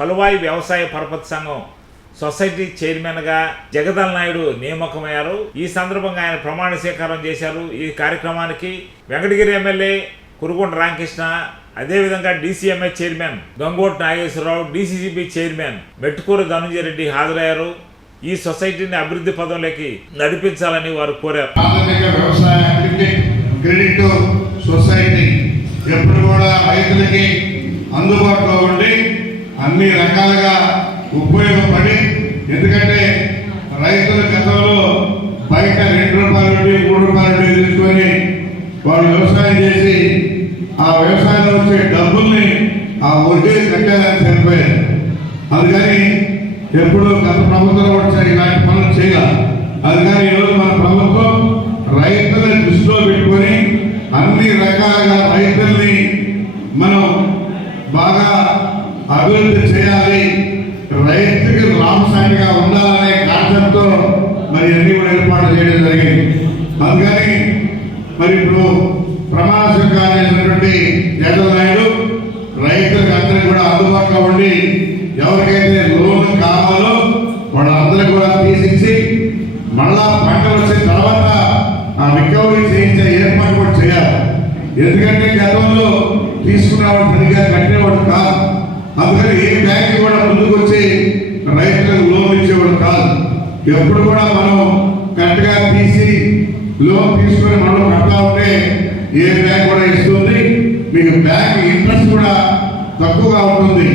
కలువాయి వ్యవసాయ పరపతి సంఘం సొసైటీ చైర్మన్గా జగదల్ నాయుడు నియామకమయ్యారు. ఈ సందర్భంగా ఆయన ప్రమాణ స్వీకారం చేశారు. ఈ కార్యక్రమానికి వెంకటగిరి ఎమ్మెల్యే కురుగొండ రామకృష్ణ అదేవిధంగా DCMA chairman Gangot Nageswara Rao DCCB chairman Mettukuru Dhanunjaya Reddy హాజరయ్యారు. ఈ సొసైటీని అభివృద్ధి పదంలోకి నడిపించాలని వారు కోరారు. క్రెడిట్ సొసైటీ ఎప్పుడు కూడా రైతులకి అందుబాటులో ఉండి అన్ని రకాలుగా ఉపయోగపడి ఎందుకంటే రైతుల గతంలో బయట రెండు రూపాయల నుండి మూడు రూపాయల నుండి తీసుకొని వాళ్ళు వ్యవసాయం చేసి ఆ వ్యవసాయంలో వచ్చే డబ్బుల్ని ఆ వడ్డీ కట్టేదానికి సరిపోయారు అందుకని ఎప్పుడు గత ప్రభుత్వంలో వచ్చే ఇలాంటి పనులు చేయాలి. అందుకని ఈరోజు మన ప్రభుత్వం రైతులను దృష్టిలో పెట్టుకొని అన్ని రకాలుగా రైతుల్ని మనం బాగా అభివృద్ధి చేయాలి. రైతుకి లాభసాటిగా ఉండాలనే కాన్సెప్ట్తో మరి అన్ని కూడా ఏర్పాటు చేయడం జరిగింది. అందుకని మరి ఇప్పుడు ప్రమాణ స్వీకారం చేసినటువంటి జగన్ నాయుడు రైతులకు అందరికీ కూడా అందుబాటులో ఉండి ఎవరికైతే లోన్ కావాలో వాళ్ళందరూ కూడా తీసిచ్చి మళ్ళా పంట వచ్చిన తర్వాత ఆ రికవరీ చేయించే ఏర్పాటు కూడా చేయాలి ఎందుకంటే గతంలో తీసుకున్నవాడు సరిగా కట్టేవాడు కాదు అందుకని ఏ బ్యాంక్ కూడా ముందుకు వచ్చి రైతులకు లోన్ ఇచ్చేవాడు కాదు. ఎప్పుడు కూడా మనం కరెక్ట్గా తీసి లోన్ తీసుకొని మనం కడతా ఉంటే ఏ బ్యాంక్ కూడా ఇస్తుంది. మీకు బ్యాంక్ ఇంట్రెస్ట్ కూడా తక్కువగా ఉంటుంది.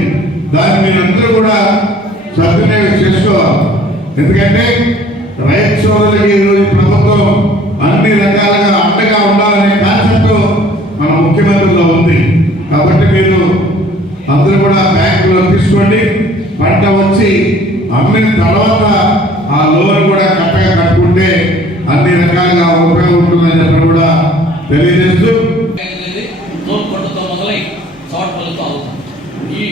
దాన్ని మీరందరూ కూడా సద్వినియోగం చేసుకోవాలి. ఎందుకంటే రైతు సోదరులకి ఈరోజు ప్రభుత్వం అన్ని రకాలుగా అండగా ఉండాలనే కాన్సెప్ట్ మన ముఖ్యమంత్రిలో ఉంది. కాబట్టి మీరు అందరూ కూడా బ్యాంకులో తీసుకోండి. పంట వచ్చి అమ్మిన తర్వాత ఆ లోన్ కూడా కరెక్ట్గా కట్టుకుంటే అన్ని రకాలుగా ఉపయోగం ఉంటుందని చెప్పి కూడా తెలియజేస్తూ మొదలై ఈ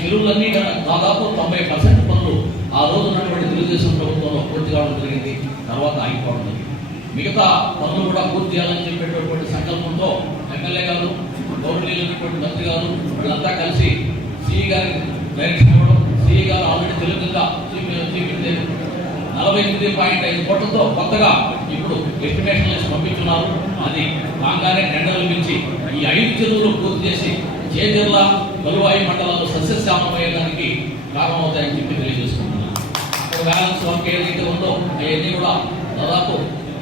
చెరువులన్నీ దాదాపు తొంభై పర్సెంట్ పనులు ఆ రోజు ఉన్నటువంటి తెలుగుదేశం ప్రభుత్వంలో పూర్తి కావడం జరిగింది. తర్వాత ఆగిపోవడం జరిగింది. మిగతా పనులు కూడా పూర్తి చేయాలని చెప్పేటటువంటి ఎనిమిది పాయింట్ ఐదు కోట్లతో కొత్తగా ఇప్పుడు ఎస్టిమేషన్ చేసి పంపించున్నారు. అది కాగానే టెండర్లు పిలిచి ఈ ఐదు చెరువులు పూర్తి చేసి చేజర్ల కలువాయి మండలాల్లో సస్యశ్యామమయ్యేదానికి కారణమవుతాయని చెప్పి తెలియజేసుకుంటున్నాను. అక్కడ బ్యాలెన్స్ వర్క్ ఏదైతే ఉందో అవన్నీ కూడా దాదాపు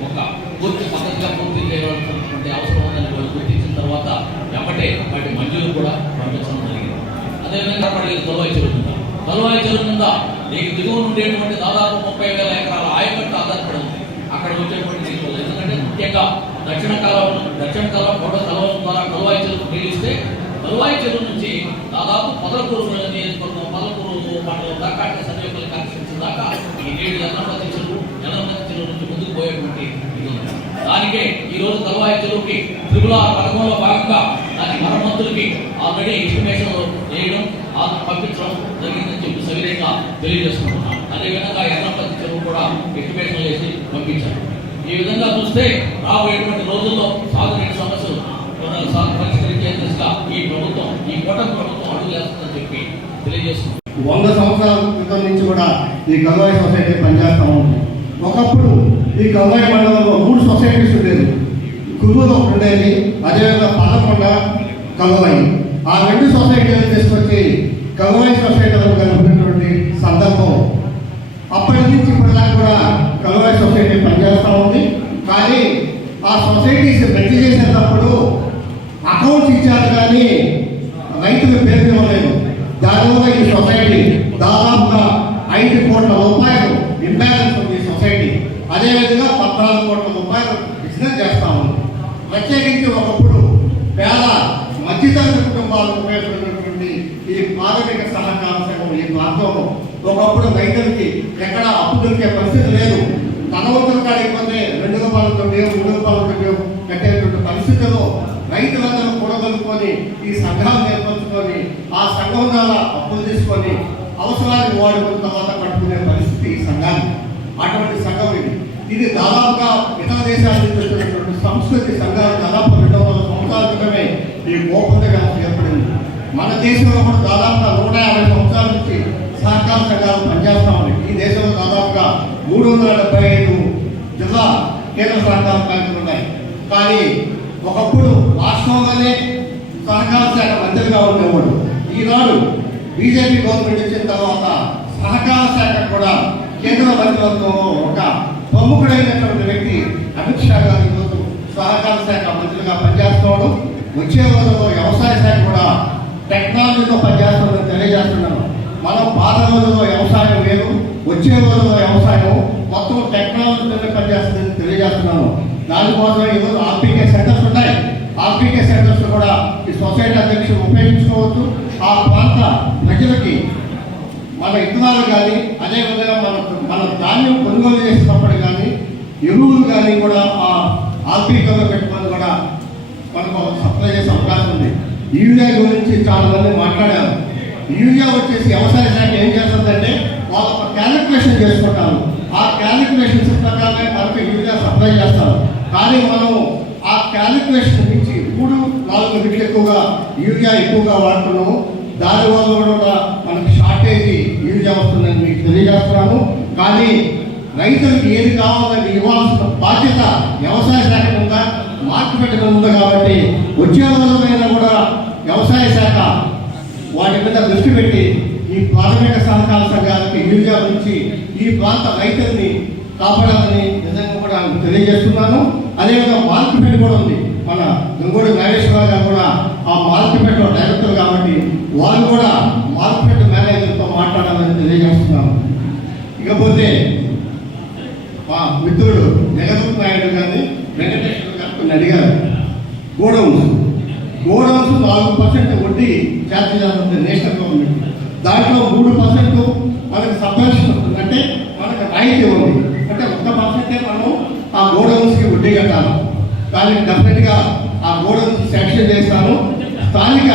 ఒక పూర్తి పద్ధతిగా పూర్తి చేయాల్సినటువంటి అవసరం ఉందని వాళ్ళు గుర్తించిన తర్వాత వెంబటే వాటి మంజూరు కూడా పంపించడం జరిగింది. అదేవిధంగా పడి తొలవాయి చెరువు కింద. తొలవాయి చెరువు కింద నీకు దిగువ ఉండేటువంటి దాదాపు ముప్పై వేల ఎకరాల ఆయకట్టు ఆధారపడి ఉంది. అక్కడ వచ్చేటువంటి నీళ్ళు ఎందుకంటే ముఖ్యంగా దక్షిణ కాలం దక్షిణ కాలం కోట కలవం ద్వారా కలువాయి చెరువు నీళ్ళిస్తే కలువాయి చెరువు నుంచి దాదాపు పదకూరు నియోజకవర్గం పదకూరు మండలం దాకా అంటే సమీపంలో కనిపించిన దాకా ఈ నీళ్ళు ఎన్నపతి చెరువు ఎన్నపతి చెరువు నుంచి ముందుకు పోయేటువంటి దానికే ఈ రోజు కలువాయి చెరువుకి త్రిపుల పథకంలో భాగంగా దాని మరమ్మతులకి అలాగే ఎస్టిమేషన్ వేయడం పంపించడం జరిగిందని చెప్పి సవినయంగా తెలియజేసుకుంటున్నాం అదేవిధంగా ఎర్రపతి చెరువు కూడా ఎస్టిమేషన్ చేసి పంపించారు. ఈ విధంగా చూస్తే రాబోయేటువంటి రోజుల్లో సాగునీటి సమస్యలు పరిష్కరించే దిశగా ఈ ప్రభుత్వం ఈ కూటమి ప్రభుత్వం అడుగు చేస్తుందని చెప్పి తెలియజేస్తుంది వంద సంవత్సరాల క్రితం నుంచి కూడా ఈ కల్వాయి సొసైటీ పనిచేస్తూ ఉంది. ఒకప్పుడు ఈ కల్వాయి మండలంలో మూడు సొసైటీస్ ఉండేది కురువులో ఒకటి ఉండేది అదేవిధంగా పదకొండ కల్వాయి ఆ రెండు సొసైటీలను తీసుకొచ్చి కల్వాయి సొసైటీలో కలిపినటువంటి సందర్భం. అప్పటి నుంచి ఇప్పటిదాకా కూడా కల్వాయి సొసైటీ పనిచేస్తూ ఉంది. కానీ ఆ సొసైటీస్ రద్దు చేసేటప్పుడు అకౌంట్స్ ఇచ్చారు కానీ రైతులు పేరు ఇవ్వలేదు దానివల్ల ఈ సొసైటీ దాదాపుగా ఐదు కోట్ల రూపాయలు ఇంబ్యాలెన్స్ ఉంది ఈ సొసైటీ అదేవిధంగా పద్నాలుగు కోట్ల రూపాయలు బిజినెస్ చేస్తా ఉంది ప్రత్యేకించి ఒకప్పుడు పేద మధ్యతరగతి కుటుంబాలకు ఉపయోగపడినటువంటి ఈ ప్రాథమిక సహకార సంఘం ఈ ప్రాంతంలో ఒకప్పుడు రైతులకి ఎక్కడ అప్పు దొరికే పరిస్థితి లేదు. తనవంతుల కాడికి పోతే రెండు రూపాయలతో మూడు రూపాయలతో కట్టేటువంటి పరిస్థితుల్లో రైతులందరూ కూడగలుపుకొని ఈ సంఘాలు ఏర్పరచుకొని ఆ సంఘం ద్వారా అప్పులు తీసుకొని అవసరానికి వాడుకున్న తర్వాత కట్టుకునే పరిస్థితి ఈ సంఘాన్ని అటువంటి సంఘం ఇది. ఇది దాదాపుగా ఇతర దేశాల నుంచి వచ్చినటువంటి సంస్కృతి సంఘాలు దాదాపు రెండు వందల సంవత్సరాల క్రితమే ఈ గోపంగా ఏర్పడింది. మన దేశంలో కూడా దాదాపుగా నూట యాభై సంవత్సరాల నుంచి సహకార సంఘాలు పనిచేస్తా ఉన్నాయి ఈ దేశంలో దాదాపుగా మూడు వందల డెబ్బై ఐదు జిల్లా కేంద్ర సహకార బ్యాంకులు ఉన్నాయి. కానీ ఒకప్పుడు రాష్ట్రంలోనే సహకార శాఖ మంత్రిగా ఉండేవాడు. ఈనాడు బీజేపీ గవర్నమెంట్ వచ్చిన తర్వాత సహకార శాఖ కూడా కేంద్ర మంత్రివర్గంలో ఒక ప్రముఖుడైనటువంటి వ్యక్తి అమిత్ షా గారి ఈరోజు సహకార శాఖ మంత్రిగా పనిచేస్తున్నాడు. వచ్చే రోజుల్లో వ్యవసాయ శాఖ కూడా టెక్నాలజీతో పనిచేస్తుందని తెలియజేస్తున్నాను. మనం పాత రోజుల్లో వ్యవసాయం వేరు వచ్చే రోజుల్లో వ్యవసాయం మొత్తం టెక్నాలజీతో పనిచేస్తుందని తెలియజేస్తున్నాను. దానికోసం ఈరోజు ఆర్పీకే సెంటర్స్ ఉన్నాయి. ఆర్పీకే సెంటర్స్ కూడా ఈ సొసైటీ అధ్యక్షులు ఉపయోగించుకోవచ్చు. ఆ ప్రాంత ప్రజలకి మన ఇత్తనాలు కానీ అదేవిధంగా మన మన ధాన్యం కొనుగోలు చేసినప్పుడు కానీ ఎరువులు కానీ కూడా ఆ ఆర్పీకలో పెట్టుకొని కూడా మనకు సప్లై చేసే అవకాశం ఉంది. యూరియా గురించి చాలా మంది మాట్లాడారు. యూరియా వచ్చేసి వ్యవసాయ శాఖ ఏం చేస్తుందంటే వాళ్ళ ఒక క్యాలిక్యులేషన్ చేసుకుంటారు. ఆ క్యాలిక్యులేషన్స్ ప్రకారమే మనకు యూరియా సప్లై చేస్తారు. కానీ మనం ఆ క్యాలిక్యులేషన్ నుంచి మూడు నాలుగు రెట్లు ఎక్కువగా యూరియా ఎక్కువగా వాడుతున్నాము. దానివల్ల కూడా మనకు షార్టేజ్ యూరియా వస్తుందని మీకు తెలియజేస్తున్నాను. కానీ రైతులకు ఏది కావాలని ఇవ్వాల్సిన బాధ్యత వ్యవసాయ శాఖ ఉందా మార్కెట్ పెట్టడం ఉంది కాబట్టి వచ్చే రోజులైనా కూడా వ్యవసాయ శాఖ వాటి మీద దృష్టి పెట్టి ఈ ప్రాథమిక సహకార సంఘాలకి యూరియా నుంచి ఈ ప్రాంత రైతుల్ని కాపాడాలని నిజంగా కూడా తెలియజేస్తున్నాను. అదేవిధంగా మార్కెట్ కూడా ఉంది. మన గంగోడి నాగేశ్వరరావు గారు కూడా ఆ మార్కెట్ డైరెక్టర్ కాబట్టి వారు కూడా మార్కెట్ మేనేజర్తో మాట్లాడాలని తెలియజేస్తున్నాను. ఇకపోతే మా మిత్రుడు జగన్ నాయుడు గారిని వెంకటేశ్వర గారు కొన్ని అడిగారు. గోడౌన్స్ నాలుగు పర్సెంట్ వడ్డీ ఛార్జ్ చేయాలంటే నేషనల్ గవర్నమెంట్. దాంట్లో మూడు పర్సెంట్ మనకు సబ్వెన్షన్ అంటే మనకు రాయితీ ఉంది. అంటే ఒక్క పర్సెంటే మనం ఆ గోడౌన్స్కి వడ్డీ కట్టాలి. దానికి డెఫినెట్గా ఆ గోడౌన్స్ శాంక్షన్ చేస్తాను. స్థానిక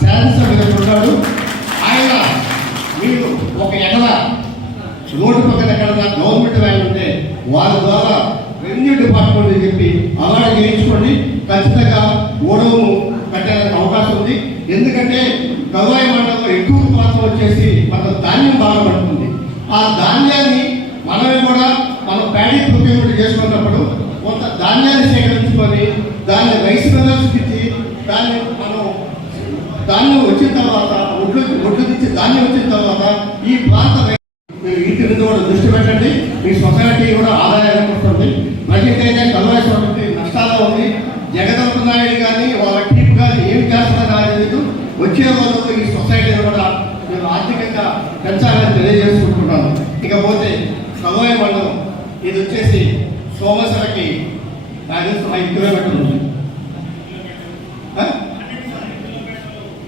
శాసనసభ్యులు ఉన్నాడు ఆయన మీరు ఒక ఎకరా రోడ్డు పక్కన ఎక్కడన్నా గవర్నమెంట్ వ్యాన్ ఉంటే వారి ద్వారా రెవెన్యూ డిపార్ట్మెంట్ చెప్పి అలాగే చేయించుకోండి. ఖచ్చితంగా గోడౌన్ ఎందుకంటే కరువాయి మండలంలో ఎక్కువ ప్రాంతం వచ్చేసి మన ధాన్యం బాగా పడుతుంది. ఆ ధాన్యాన్ని మనమే కూడా మనం ప్యాడీ ప్రొక్యూర్మెంట్ చేసుకున్నప్పుడు కొంత ధాన్యాన్ని సేకరించుకొని దాన్ని రైస్ మిల్లర్స్కి ఇచ్చి దాన్ని మనం ధాన్యం వచ్చిన తర్వాత ఒడ్లు ఒడ్లు నుంచి ధాన్యం వచ్చిన తర్వాత ఈ ప్రాంత ఇంటి మీద కూడా దృష్టి పెట్టండి. మీ సొసైటీ కూడా ఆదాయానికి వస్తుంది ప్రజెంట్ అయితే కలవేశ్వరం నష్టాల్లో ఉంది జగదమ్మ నాయుడు కానీ వాళ్ళ టీం కానీ ఏం చేస్తారో నాకు తెలియదు వచ్చే రోజుల్లో ఈ సొసైటీని కూడా మీరు ఆర్థికంగా పెంచాలని తెలియజేసుకుంటున్నాను ఇకపోతే సమయ మండలం ఇది వచ్చేసి సోమసరకి నాకు ఐదు కిలోమీటర్లు ఉంది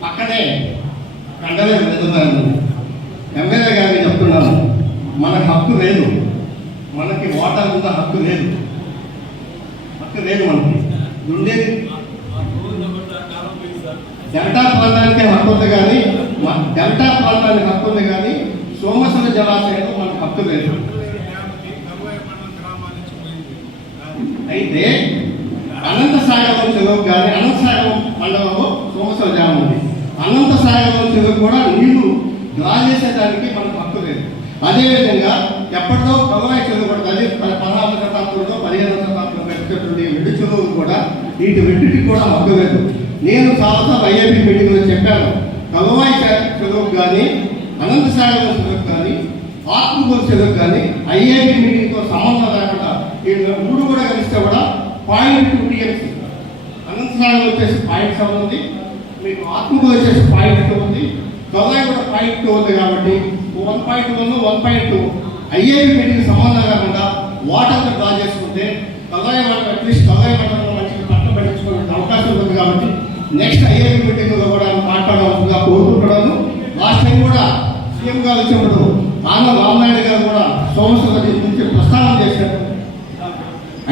అక్కడే పక్కనే కండలే వెళ్తున్నాను ఎమ్మెల్యే గారికి చెప్తున్నాను మనకు హక్కు లేదు మనకి ఓటర్ ఉందా హక్కు లేదు హక్కు లేదు మనకి ఉండేది డెల్టా ప్రాంతానికి హక్కు ఉంది కానీ మ- డెల్టా ప్రాంతానికి హక్కు ఉంది కానీ సోమసన జలాశయంలో మనకు హక్కు లేదు అయితే అనంత సాగరం చెరువు కానీ అనంత సాగరం మండలంలో సోమసర జలం ఉంది. అనంత సాగరం చెరువు కూడా నీళ్ళు డ్రా చేసేదానికి మనకు హక్కు లేదు అదేవిధంగా ఎప్పటిదో ప్రవాహ చెరువు కూడా అది పదహారు శతాబ్దంలో పదిహేను శతాబ్దంలో కట్టినటువంటి రెండు చెరువులు కూడా వీటి రెండింటికి కూడా హక్కు లేదు నేను చాలా ఐఐపి మీటింగ్లో చెప్పాను. కలవాయి చెరువు కానీ అనంత సాగరం చెరువు కానీ ఆత్మకూరు చదువుకు కానీ ఐఐటి మీటింగ్తో సంబంధం లేకుండా ఈ మూడు కూడా కలిస్తే కూడా పాయింట్ టూ అనంత అనంతసాగర్ వచ్చేసి పాయింట్ సెవెన్ ఉంది. మీకు ఆత్మకూరు వచ్చేసి పాయింట్ టూ ఉంది. కలవాయి కూడా పాయింట్ టూ ఉంది కాబట్టి one point one one point two IIT meeting సంబంధం లేకుండా వాటర్ డ్రా చేసుకుంటే కలవాయి మండలం అట్లీస్ట్ కలవాయి మండలంలో మంచిగా పట్టం పెట్టించుకునే అవకాశం ఉంది కాబట్టి నెక్స్ట్ ఐఏఎం మీటింగ్లో కూడా మాట్లాడవలసిందిగా కోరుకుంటున్నాను. లాస్ట్ టైం కూడా సీఎం గారు వచ్చినప్పుడు ఆనంద రామనాయుడు గారు కూడా సోమశిల గురించి ప్రస్తావన చేశారు.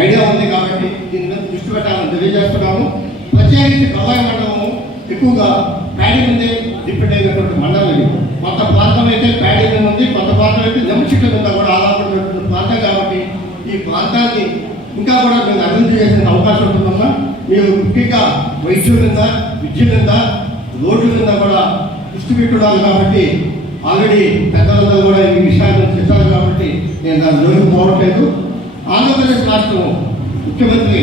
ఐడియా ఉంది కాబట్టి దీని మీద దృష్టి పెట్టాలని తెలియజేస్తున్నాము. ప్రత్యేకించి కల్లాయి మండలము ఎక్కువగా ప్యాడీ ఉంది డిపెండ్ అయినటువంటి మండలం ఇది. కొంత ప్రాంతం అయితే ప్యాడీ మీద ఉంది కొంత ప్రాంతం అయితే జమ్ము మీద కూడా ఆధారపడినటువంటి ప్రాంతం కాబట్టి ఈ ప్రాంతాన్ని ఇంకా కూడా మేము అభివృద్ధి చేసే అవకాశం ఉంటుందమ్మా. నేను ముఖ్యంగా వైద్యుల మీద విద్య మీద కూడా కూడా డిస్ట్రిబ్యూటర్ కాబట్టి ఆల్రెడీ పెద్దలందరూ కూడా ఈ విషయాన్ని చెప్పారు కాబట్టి నేను దాని జోలికి పోవట్లేదు. ఆంధ్రప్రదేశ్ రాష్ట్రం ముఖ్యమంత్రి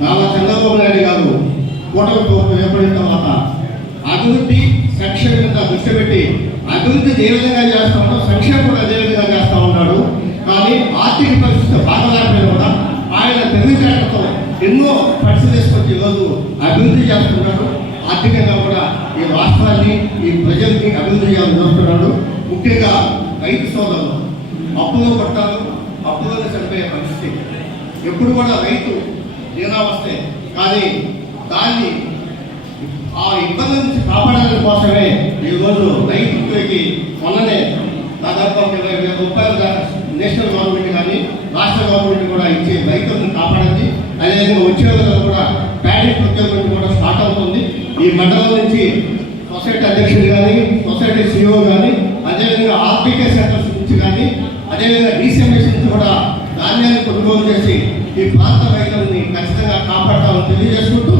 నారా చంద్రబాబు నాయుడు గారు కూటమి ప్రభుత్వం ఏర్పడిన తర్వాత అభివృద్ధి సంక్షేమం మీద దృష్టి పెట్టి అభివృద్ధి ఏ విధంగా చేస్తా ఉన్నాడు సంక్షేమం కూడా అదే విధంగా చేస్తా ఉన్నాడు. కానీ ఆర్థిక పరిస్థితి బాగలేకపోయినా కూడా ఆయన తెలివితేటతో ఎన్నో ఖర్చు తీసుకొచ్చి ఈరోజు అభివృద్ధి చేస్తున్నాడు. ఆర్థికంగా కూడా ఈ రాష్ట్రాన్ని ఈ ప్రజల్ని అభివృద్ధి చేయాలని చూస్తున్నాడు. ముఖ్యంగా రైతు సోదరులు అప్పులు కొట్టాలు అప్పులను చనిపోయే పరిస్థితి. ఎప్పుడు కూడా రైతు తీరా వస్తే కానీ దాన్ని ఆ ఇబ్బంది నుంచి కాపాడాలని కోసమే ఈ రోజు రైతులకి మొన్ననే దాదాపు ఒక ఇరవై వేల రూపాయలు నేషనల్ గవర్నమెంట్ కానీ రాష్ట్ర గవర్నమెంట్ కూడా ఇచ్చే రైతులను అదేవిధంగా వచ్చే రోజుల్లో కూడా ప్యాడీ ప్రొక్యూర్మెంట్ కూడా స్టార్ట్ అవుతుంది. ఈ మండలం నుంచి సొసైటీ అధ్యక్షుడు కానీ సొసైటీ సిఇఓ కానీ అదేవిధంగా ఆర్టీకే సెంటర్స్ నుంచి కానీ అదేవిధంగా డీసీఎంఎస్ నుంచి కూడా ధాన్యాన్ని కొనుగోలు చేసి ఈ ప్రాంత రైతులని ఖచ్చితంగా కాపాడతామని తెలియజేసుకుంటూ